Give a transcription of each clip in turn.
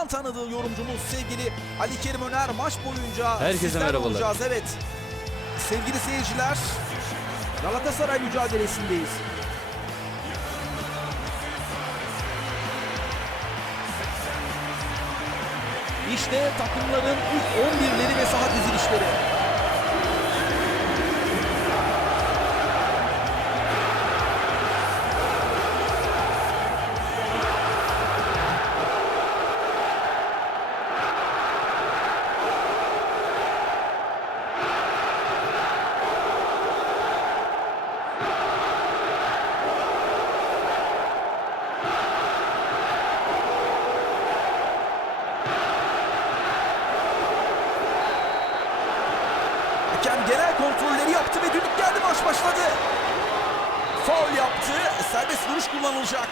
yakından tanıdığı yorumcumuz sevgili Ali Kerim Öner maç boyunca Herkese merhabalar. olacağız. Evet. Sevgili seyirciler Galatasaray mücadelesindeyiz. İşte takımların ilk 11'leri ve saha dizilişleri. Hakem genel kontrolleri yaptı ve düdük geldi maç başladı. Faul yaptı. Serbest vuruş kullanılacak.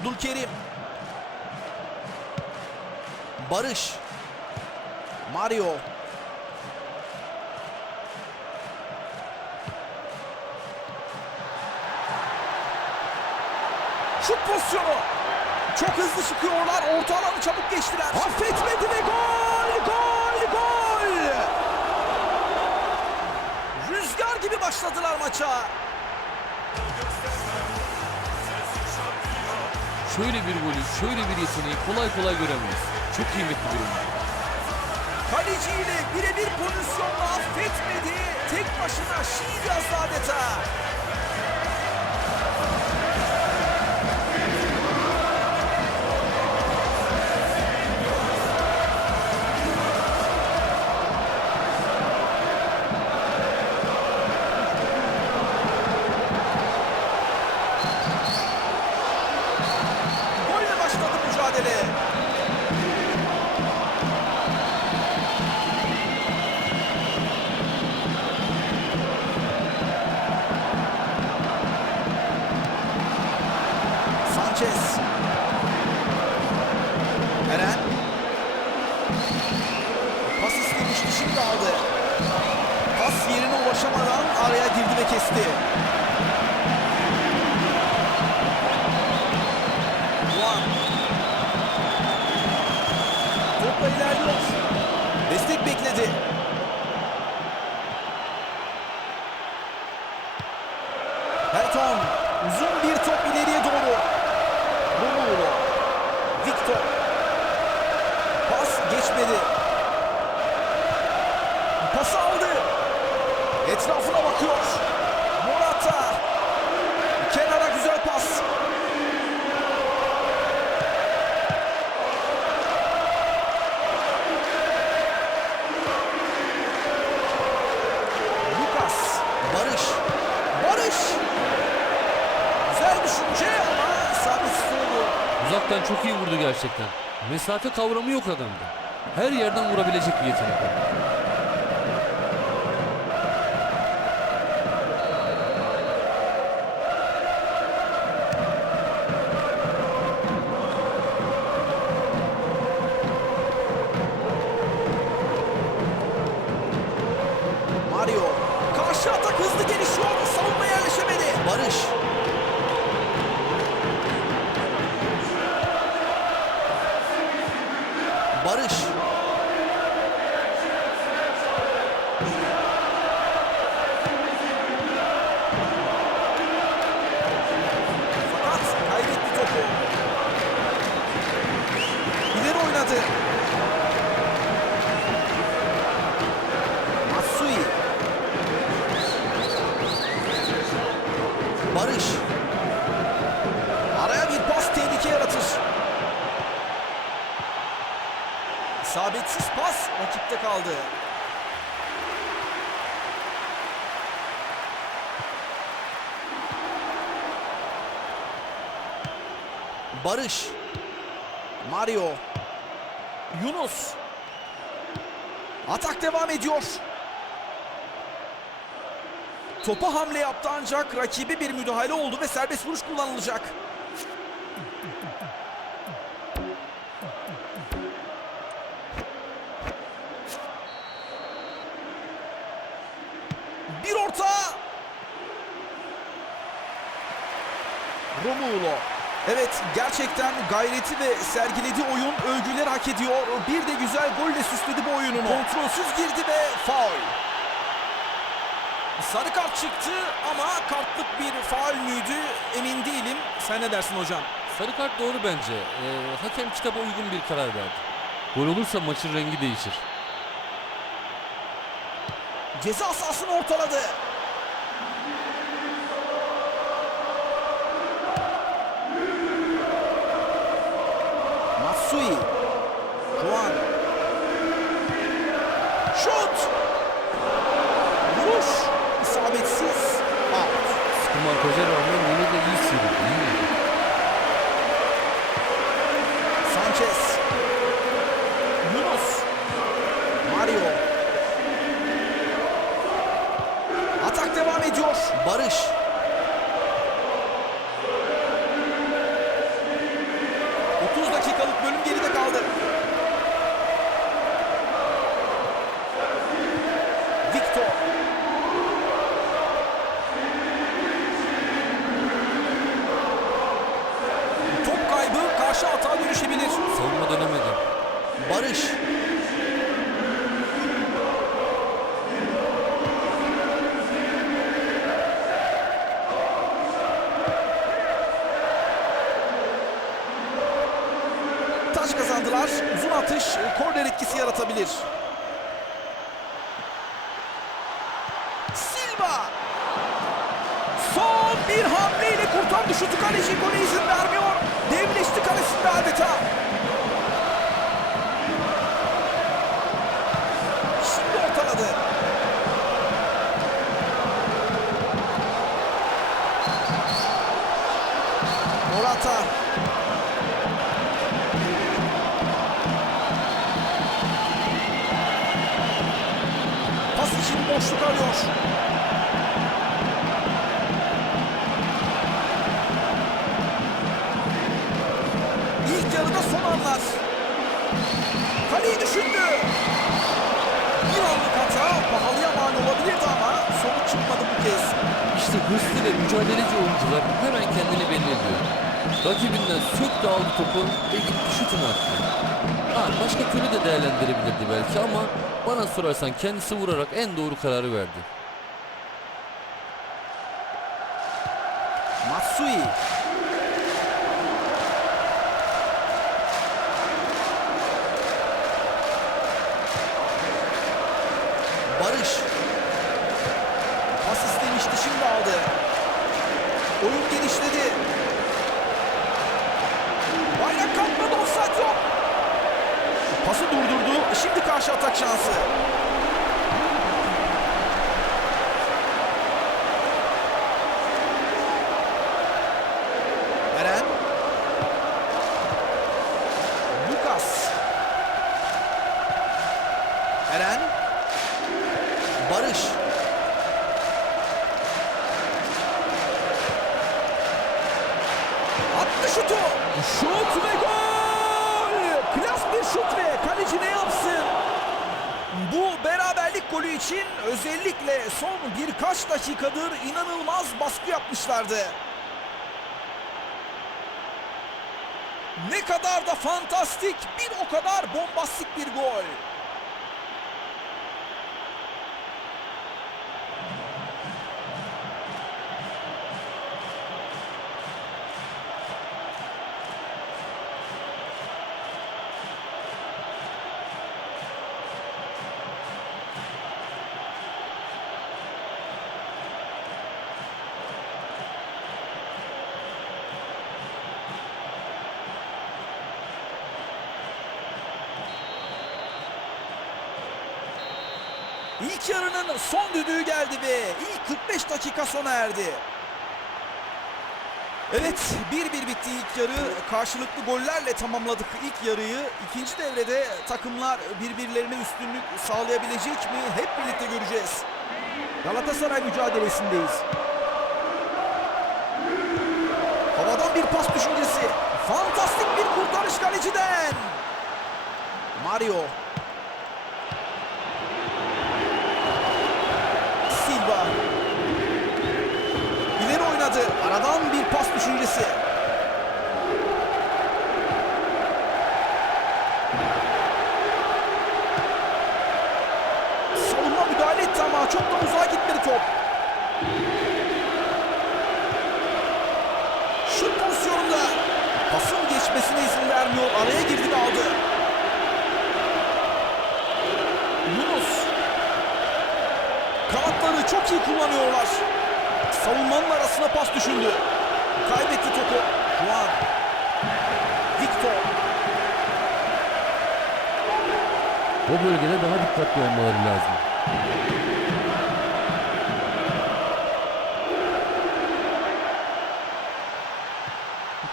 Abdülkerim. Barış. Mario. Şut pozisyonu. Çok hızlı çıkıyorlar. Orta alanı çabuk geçtiler. Affetmedi ve gol! Gol! Gol! Rüzgar gibi başladılar maça. Şöyle bir golü, şöyle bir yeteneği kolay kolay göremeyiz. Çok kıymetli bir oyuncu. Kaleciyle birebir pozisyonla affetmedi. Tek başına şiir yazdı adeta. Mesafe kavramı yok adamda. Her yerden vurabilecek bir yetenek. Kaldı. Barış. Mario. Yunus. Atak devam ediyor. Topa hamle yaptı ancak rakibi bir müdahale oldu ve serbest vuruş kullanılacak. Romulo. Evet gerçekten gayreti ve sergilediği oyun övgüler hak ediyor. Bir de güzel golle süsledi bu oyununu. Kontrolsüz girdi ve faul. Sarı kart çıktı ama kartlık bir faul müydü emin değilim. Sen ne dersin hocam? Sarı kart doğru bence. Ee, hakem kitaba uygun bir karar verdi. Gol olursa maçın rengi değişir. Ceza sahasını ortaladı. Taş kazandılar. Uzun atış e, korner etkisi yaratabilir. Silva. Son bir hamleyle kurtardı şutu kaleci gole izin vermiyor. Devleşti kalesinde adeta. Şimdi. Morata. Arıyor. İlk yarıda son anlar. Kaleyi düşündü. Bir anlık hata pahalıya mal olabilirdi ama sonuç çıkmadı bu kez. İşte hırslı ve mücadeleci oyuncular hemen kendini belli ediyor. Rakibinden söktü aldı topu ve gitti şutunu attı. Ha, başka türlü de değerlendirebilirdi belki ama bana sorarsan kendisi vurarak en doğru kararı verdi. Matsui. atak şansı. Fantastik, Yarının son düdüğü geldi ve ilk 45 dakika sona erdi. Evet 1-1 bitti ilk yarı. Karşılıklı gollerle tamamladık ilk yarıyı. İkinci devrede takımlar birbirlerine üstünlük sağlayabilecek mi? Hep birlikte göreceğiz. Galatasaray mücadelesindeyiz. Havadan bir pas düşüncesi. Fantastik bir kurtarış kaleciden. Mario. Aradan bir pas düşüncesi. Savunma müdahale etti ama çok da uzağa gitmedi top. Şut pozisyonunda. Pasın geçmesine izin vermiyor. Araya girdi ve aldı. Yunus. Kanatları çok iyi kullanıyorlar. Savunmanın arasına pas düşündü. Kaybetti topu. Juan. Victor. O bölgede daha dikkatli olmaları lazım.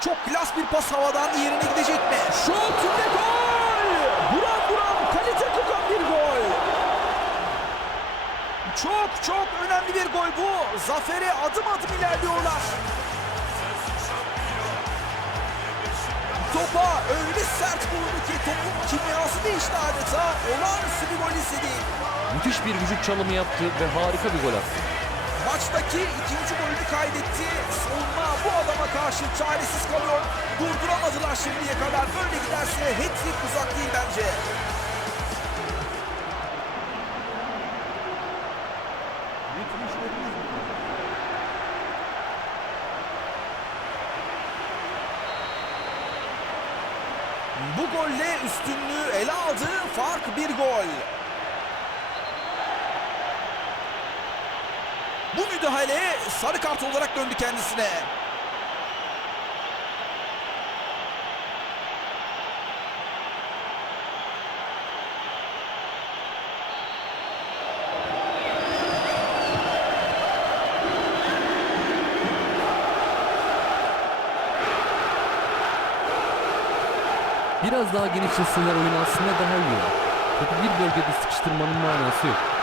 Çok klas bir pas havadan yerine gidecek mi? Şut ve gol! Buram buram kalite kokan bir gol. Çok çok önemli bir gol bu. Zafere adım adım ilerliyorlar. Topa öyle sert vurdu ki topun kimyası değişti adeta. Olağanüstü bir gol izledik. Müthiş bir vücut çalımı yaptı ve harika bir gol attı. Maçtaki ikinci golünü kaydetti. Savunma bu adama karşı çaresiz kalıyor. Durduramadılar şimdiye kadar. Böyle giderse hat-trick uzak değil bence. Bu golle üstünlüğü ele aldı. Fark bir gol. Bu müdahale sarı kart olarak döndü kendisine. Biraz daha geniş çizseler oyun aslında daha iyi olur. Topu bir bölgede sıkıştırmanın manası yok.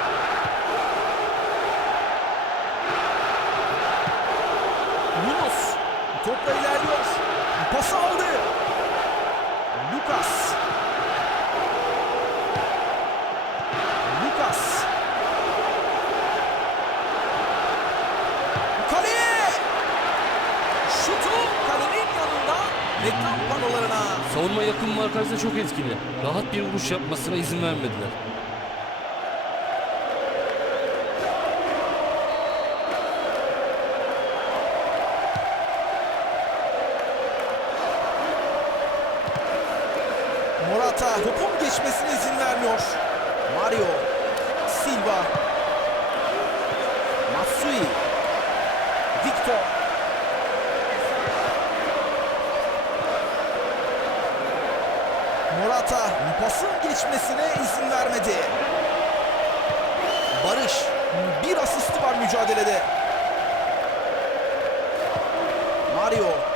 Çok etkili. Rahat bir vuruş yapmasına izin vermediler. Morata topun geçmesine izin vermiyor. Mario. Silva. Matsui. Victor. Pas pasın geçmesine izin vermedi. Barış bir asisti var mücadelede. Mario.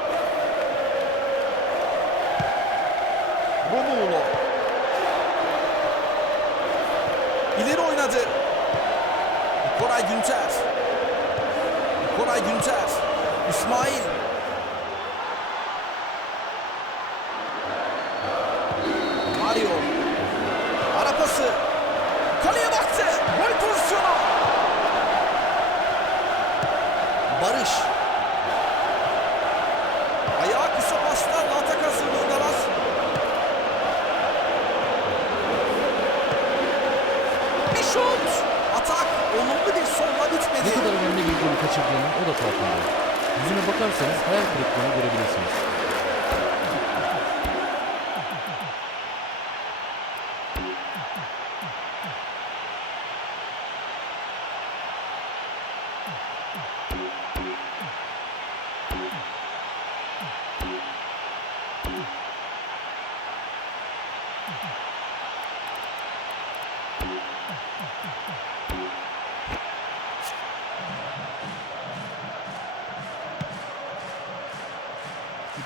Kaleye baktı. Gol pozisyonu. Barış.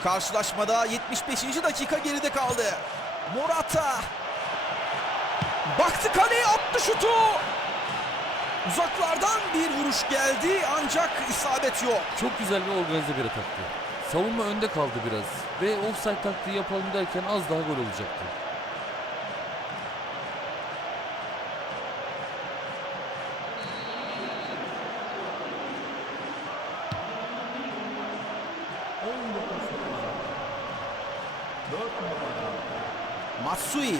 Karşılaşmada 75. dakika geride kaldı. Morata. Baktı kaleye attı şutu. Uzaklardan bir vuruş geldi ancak isabet yok. Çok güzel ve organize bir ataktı. Savunma önde kaldı biraz ve offside taktiği yapalım derken az daha gol olacaktı. Matsui.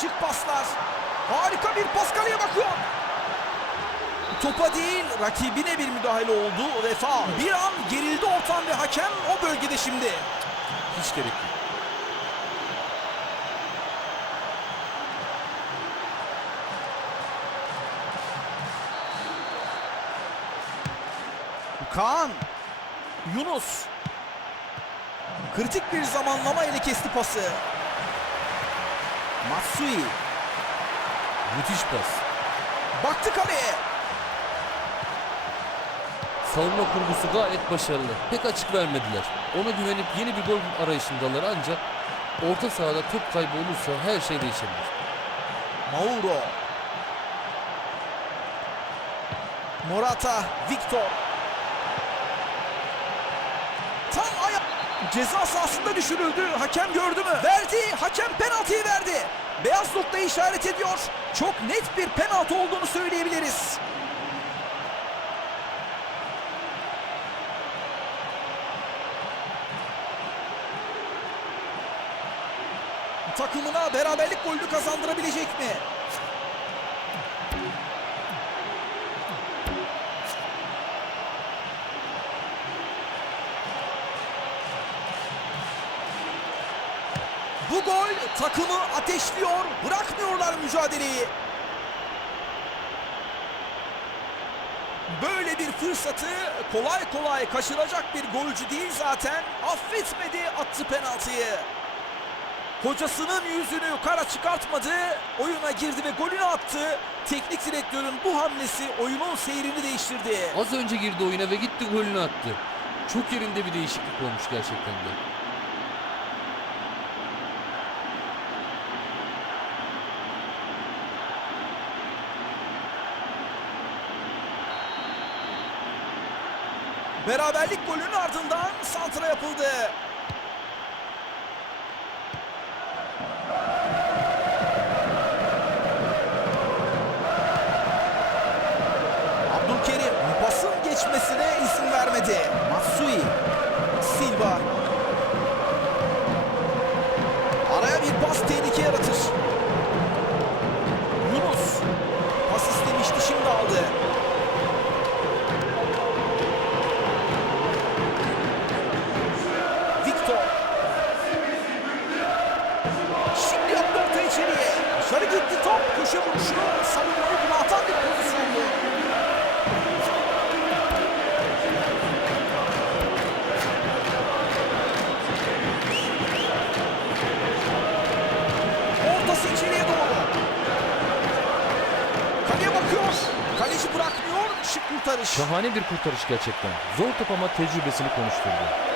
Şık paslar. Harika bir pas kaleye bakıyor. Topa değil rakibine bir müdahale oldu ve faul. Bir an gerildi ortam ve hakem o bölgede şimdi. Hiç gerek yok. Kaan. Yunus. Kritik bir zamanlama ile kesti pası. Matsui. Müthiş pas. Baktı kaleye. Savunma kurgusu gayet başarılı. Pek açık vermediler. Ona güvenip yeni bir gol arayışındalar ancak orta sahada top kaybı olursa her şey değişebilir. Mauro. Morata, Victor. Tam ayak ceza sahasında düşürüldü. Hakem gördü mü? Verdi. Hakem penaltıyı verdi. Beyaz noktayı işaret ediyor. Çok net bir penaltı olduğunu söyleyebiliriz. Takımına beraberlik golünü kazandırabilecek mi? Bu gol takımı ateşliyor, bırakmıyorlar mücadeleyi. Böyle bir fırsatı kolay kolay kaçıracak bir golcü değil zaten. Affetmedi, attı penaltıyı. Hocasının yüzünü kara çıkartmadı, oyuna girdi ve golünü attı. Teknik direktörün bu hamlesi oyunun seyrini değiştirdi. Az önce girdi oyuna ve gitti golünü attı. Çok yerinde bir değişiklik olmuş gerçekten de. Beraberlik golünün ardından santra yapıldı. Silva. Araya bir pas tehlike yaratır. Bir kurtarış gerçekten. Zor top ama tecrübesini konuşturdu.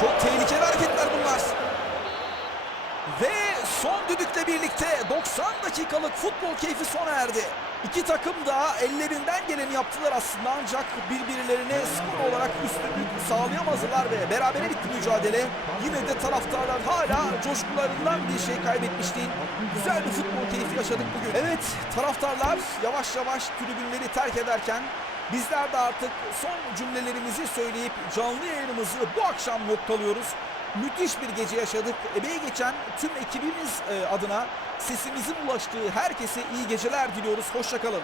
Çok tehlikeli hareketler bunlar. Ve son düdükle birlikte 90 dakikalık futbol keyfi sona erdi. İki takım da ellerinden geleni yaptılar aslında ancak birbirlerine skor olarak üstünlük sağlayamadılar ve berabere bitti mücadele. Yine de taraftarlar hala coşkularından bir şey kaybetmiş değil. Güzel bir futbol keyfi yaşadık bugün. Evet taraftarlar yavaş yavaş tribünleri terk ederken Bizler de artık son cümlelerimizi söyleyip canlı yayınımızı bu akşam noktalıyoruz. Müthiş bir gece yaşadık. Emeği geçen tüm ekibimiz e, adına sesimizin ulaştığı herkese iyi geceler diliyoruz. Hoşçakalın.